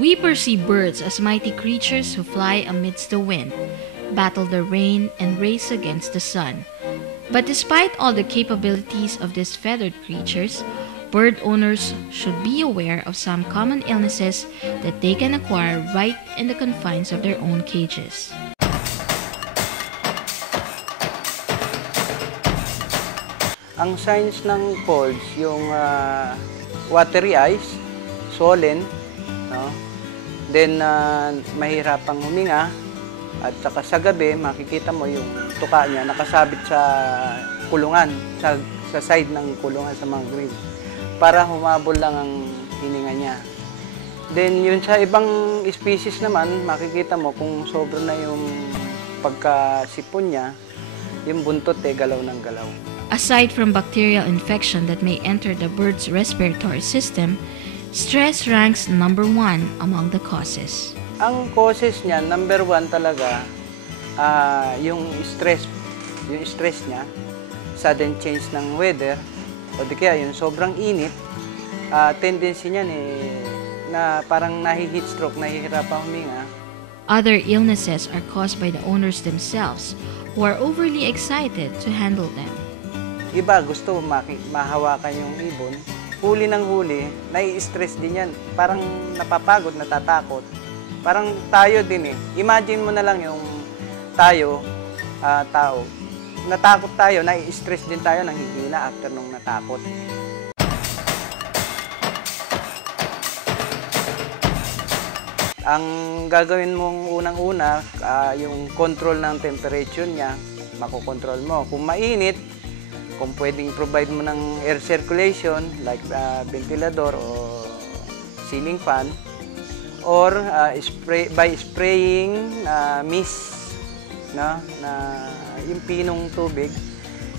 We perceive birds as mighty creatures who fly amidst the wind, battle the rain, and race against the sun. But despite all the capabilities of these feathered creatures, bird owners should be aware of some common illnesses that they can acquire right in the confines of their own cages. Ang signs ng colds, yung watery eyes, swollen, no? Then mahirapang huminga, at saka sa gabi makikita mo yung tuka niya nakasabit sa kulungan, sa side ng kulungan sa mga grill, para humabol lang ang hininga niya. Then yun sa ibang species naman, makikita mo kung sobra na yung pagkasipon niya, yung buntot galaw ng galaw. Aside from bacterial infection that may enter the bird's respiratory system, stress ranks number 1 among the causes. Ang causes niya, number 1 talaga, yung stress niya, sudden change ng weather, o di kaya yung sobrang init, tendency niyan na parang nahi-heat stroke, nahihirapan huminga. Other illnesses are caused by the owners themselves, who are overly excited to handle them. Iba gusto mahawakan yung ibon, huli ng huli, nai-stress din yan. Parang napapagod, natatakot. Parang tayo din Imagine mo na lang yung tayo, tao. Natakot tayo, nai-stress din tayo, nanghihina after nung natakot. Ang gagawin mong unang-una, yung control ng temperature niya, makokontrol mo. Kung mainit, kung pwedeng provide mo ng air circulation like ventilador o ceiling fan, or by spraying mist, no, na yung pinong tubig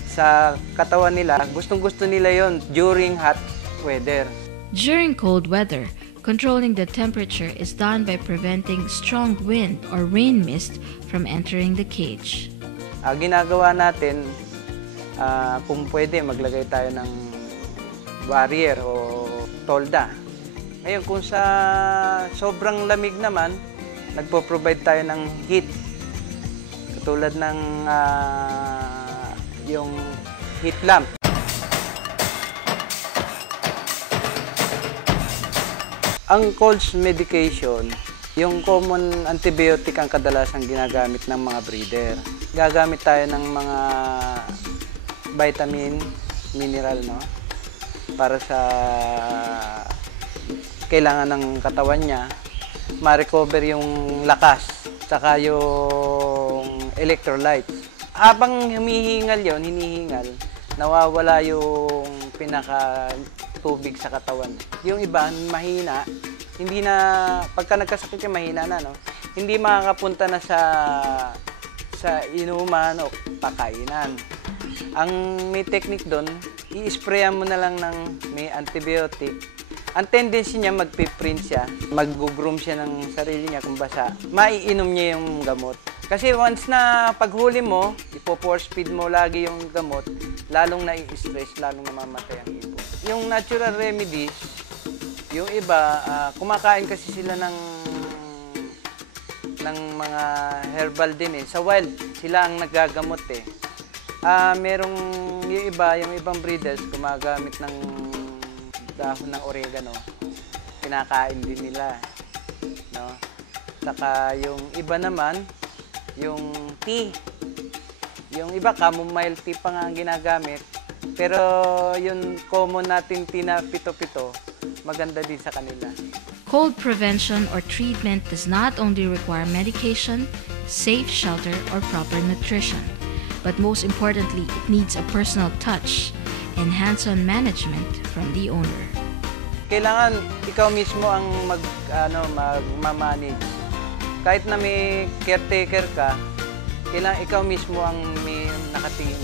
sa katawan nila. Gustong-gusto nila yon during hot weather. During cold weather, controlling the temperature is done by preventing strong wind or rain mist from entering the cage. Ginagawa natin, kung pwede, maglagay tayo ng barrier o tolda. Ngayon, kung sa sobrang lamig naman, nagpo-provide tayo ng heat. Katulad ng yung heat lamp. Ang colds medication, yung common antibiotic ang kadalasang ginagamit ng mga breeder. Gagamit tayo ng mga vitamin, mineral, no? Para sa kailangan ng katawan niya, ma-recover yung lakas, saka yung electrolytes. Habang hinihingal, nawawala yung pinaka-tubig sa katawan. Yung iba, mahina, hindi na, pagka nagkasakit yung mahina na, no? Hindi makakapunta na sa inuman o pakainan. Ang may technique doon, i-sprayan mo na lang ng may antibiotic. Ang tendency niya, magpiprint siya, mag-groom siya ng sarili niya kung basa, maiinom niya yung gamot. Kasi once na paghuli mo, ipo-force feed mo lagi yung gamot, lalong nai-stress, lalong namamatay ang ibon. Yung natural remedies, yung iba, kumakain kasi sila ng mga herbal din Sa wild, sila ang nagagamot merong yung ibang breeders gumagamit ng dahon ng oregano, pinakain din nila, no? Saka yung iba naman, yung tea, yung iba chamomile tea pa nga ang ginagamit, pero yung common nating tea na pito-pito, maganda din sa kanila. Cold prevention or treatment does not only require medication, safe shelter, or proper nutrition, but most importantly, it needs a personal touch and hands-on management from the owner. Kailangan ikaw mismo ang mag-manage. Kahit na may caretaker ka, kailangan ikaw mismo ang may nakatingin